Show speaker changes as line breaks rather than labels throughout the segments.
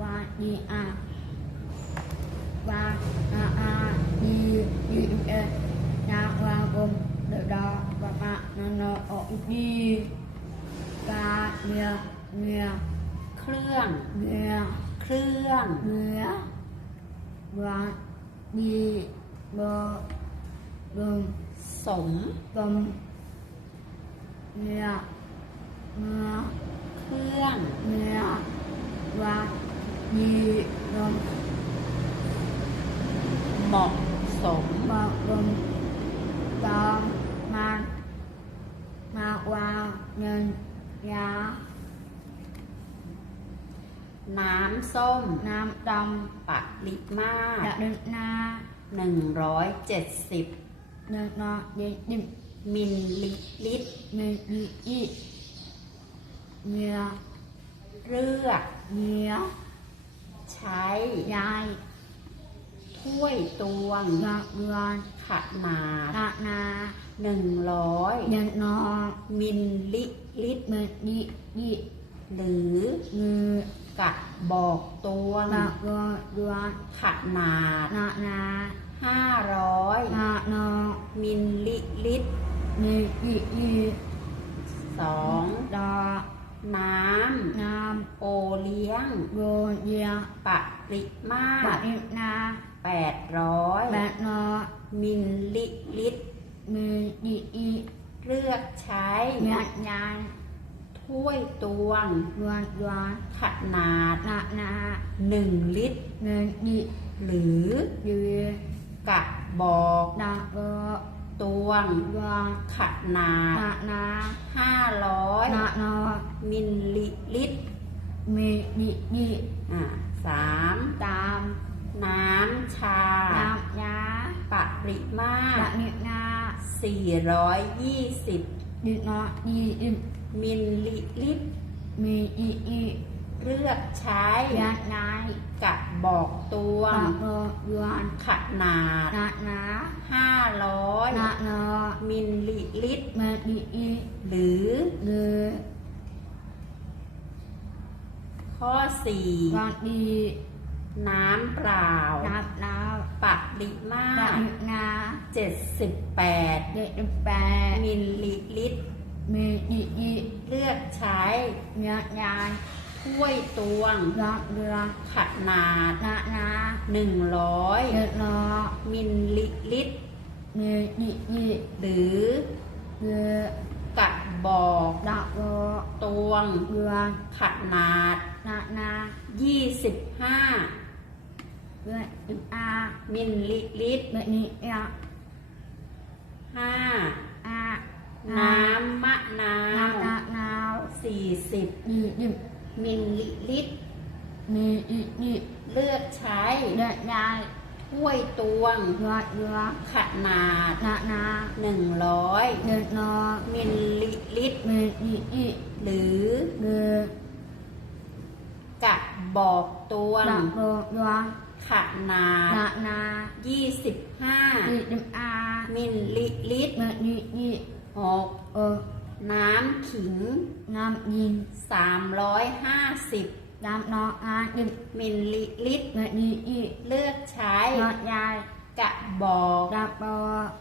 วาดีอาบาอาอาดีดีเอ็นาวากมเดดาบะมะนโนโอดีกาเนียเนีย
เครื่อง
เนีย
เครื่อง
เนียวาดีบลม
สม
ลมเนียเนีย
เครื่อง
เนียวา ดีลม
เหมาะสม
บลมตอมมันมาวาวเงินยา
น้ำส้ม
น้ำด
ปริมาำต
ดะดึงนา
หนึ่งร้อยเจ็ดสิบ
เนินนอเย็นดิม
มิลลิลิตร
เมีดีอีเมีย
เลือก
เมีย
ใช้
ยาย
ถ้วยตวง
ยาเรือน
ขนาด
นานา
หนึ่งร้อย
เนินนอ
มิลลิลิตร
เมีดีอี
หรือ
เนือก
ระบอกตวง
ยาเรือนเรือน
ขนาด
นานา
ห้าร้อย
นานอ
มิลลิลิตร
เมีดีอี
สอง
ดอ
น้
น้ำ
โอเลี้ยงำ
โยนเยีย
ปริมา
ปะ
ตร
อินา
แปดร้อย
แบนนอ
มิลลิลิตร
เมีดีอี
เลือกใช้
เมียยาน
ถ้วยตวง
เรือนเรือน
ขนาด
นานา
หนึ่งลิตร
เงินดี
หรือ
ดี
กระบอก
ดาเออ
ตวง
เรือน
ขนาด
นานา
ห้าร้อย
นานอ
มิลลิลิตร
มีดีดี
อ่าสาม
ตาม
น้ำชา
น้ำยา
ปริมา
ดะ
ตร
นินา
สี่ร้อยยี่สิบ
ดีนอดีอิม
มิลลิลิตร
มีอีอี
เลือกใช้
ยานนาย
กระ บอกตวง
ดาเออเรือน
ขนาด
นานา
ห้าร้อย
นานอ
มิลลิลิตร
เมีดีอี
หรือ
เลือ
ข้อสี่
กอนดี
น้ำเปล่า
นับน้
ปริมาำ
ดะ
ตร
นินา
เจ็ดสิบแปด
เด็ดแปด
มิลลิลิตร
มีดีอี
เลือกใช้
เมียยาน
ถ้วยตวง
ยอดเรือ
ขนาด
นานา
หนึ่งร้อย
เด็ดนอ
มิลลิลิตร
มีดีอี
หรือ
เรือก
ระบอก
ดาโร
ตวง
เรือ
ขนาด
นานา
ยี่สิบห้า
เรืออิอา
มิลลิลิตร
เบนี้ยา
ห้า
อา
น้ำมะนา
น้ำ
ว
นาหนาว
สี่สิบ
ดีดิม
มิลลิลิตร
มีอีอี
เลือกใช้
เด็ดยาย
ถ้วยตวง
เรือเรือ
ขนาด
นานา
หนึ่งร้อย
เด็ดนอ
มิลลิลิตร
มีอีอี
หรือ
เรือ
กับบอกตวง
ดาโรเรือ
ขนาด
นานา
ยี่สิบห้า
ดีดิมอา
มิลลิลิตร
เมื่อดีดี
หก
เออ
น้ำขิง
น้ำยิน
สามร้อยห้าสิบ
น้ำนออาดิม
มิลลิลิตร
เมื่อดีอี
เลือกใช้
ยอดยาย
กระบอก
ดาโร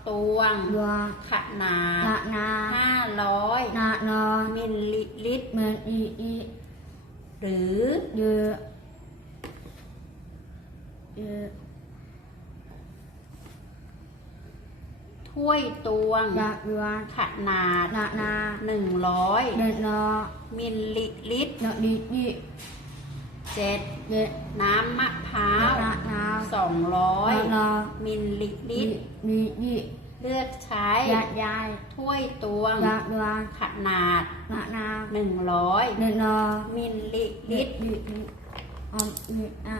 ตวง
เรือ
ขนาด
นานา
ห้าร้อย
นานอ
มิลลิลิตร
เมื่อดีอี
หรือ
เรือเรือ
ถ้วยตวง
ดาเรือ
ขนาด
นานา
หนึ่งร้อย
เดินนอ
มิลลิลิตร
เนอดีดี
เจ็ด
เด็ด
น้ำมะพร้าว
นานา
สองร้อย
นอ
มิลลิลิตร
ดีดี
เลือกใช้
ยายยาย
ถ้วยตวง
ดาเรือ
ขนาด
นานา
หนึ่งร้อย
เดินนอ
มิลลิ
ลิ
ลิ
ต
ตร
ลิตออมลิตอะ